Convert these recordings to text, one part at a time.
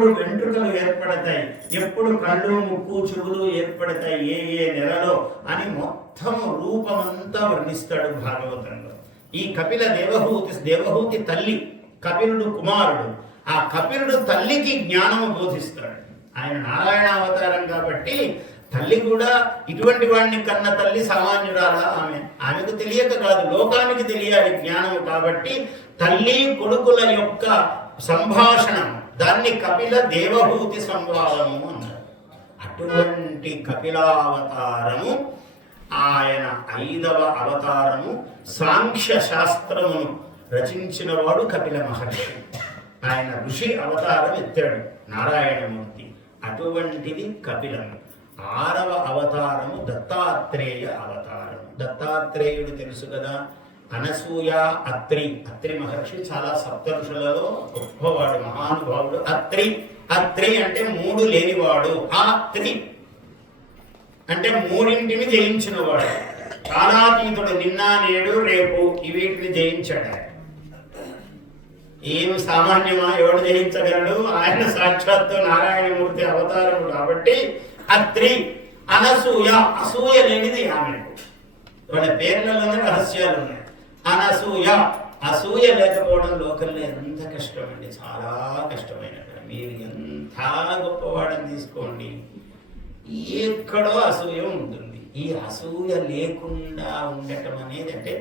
ఎప్పుడు వెంట్రుకలు ఏర్పడతాయి, ఎప్పుడు కళ్ళు ముక్కు చెవులు ఏర్పడతాయి, ఏ ఏ నెలలో అని మొత్తం రూపమంతా వర్ణిస్తాడు భాగవతంలో. ఈ కపిల దేవహూతి తల్లి, కపిలుడు కుమారుడు. ఆ కపిలుడు తల్లికి జ్ఞానము బోధిస్తాడు. ఆయన నారాయణ అవతారం కాబట్టి తల్లి కూడా ఇటువంటి వాడిని కన్న తల్లి సామాన్యురాలా? ఆమెకు తెలియక కాదు, లోకానికి తెలియాలి జ్ఞానము. కాబట్టి తల్లి కొడుకుల యొక్క సంభాషణం, దాన్ని కపిల దేవహూతి సంవాదము అన్నారు. అటువంటి కపిలావతారము ఆయన 5వ అవతారము. సాంఖ్య శాస్త్రమును రచించిన వాడు కపిల మహర్షి. ఆయన ఋషి అవతారం ఎత్తాడు నారాయణమూర్తి. అటువంటిది కపిలము. 6వ అవతారము దత్తాత్రేయ అవతారము. దత్తాత్రేయుడు తెలుసు కదా, అనసూయ అత్రి మహర్షి చాలా సప్తఋషులలో గొప్పవాడు, మహానుభావుడు. అత్రి అంటే 3 లేనివాడు. అత్రి అంటే 3 జయించినవాడు. కాలాతీతుడు, నిన్న నేడు రేపు వీటిని జయించాడు. ఏం సామాన్యమా? ఎవడు జయించగలడు? ఆయన సాక్షాత్తు నారాయణమూర్తి అవతారము కాబట్టి అత్రి. అనసూయ, అసూయ లేనిది ఆమెకు. వాళ్ళ పేర్లలోనే రహస్యాలు ఉన్నాయి. అనసూయ, అసూయ లేకపోవడం లోకంలో ఎంత కష్టమండి, చాలా కష్టమైన. మీరు ఎంత గొప్పవాడని తీసుకోండి, ఎక్కడో అసూయ ఉంటుంది. ఈ అసూయ లేకుండా ఉండటం అనేది, అంటే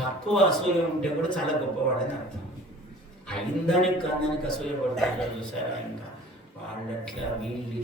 తక్కువ అసూయ ఉంటే కూడా చాలా గొప్పవాడని అర్థం. అయిందానికి కన్నానికి అసూయ పడతారు చూసారా? ఇంకా వాళ్ళట్లా వీళ్ళు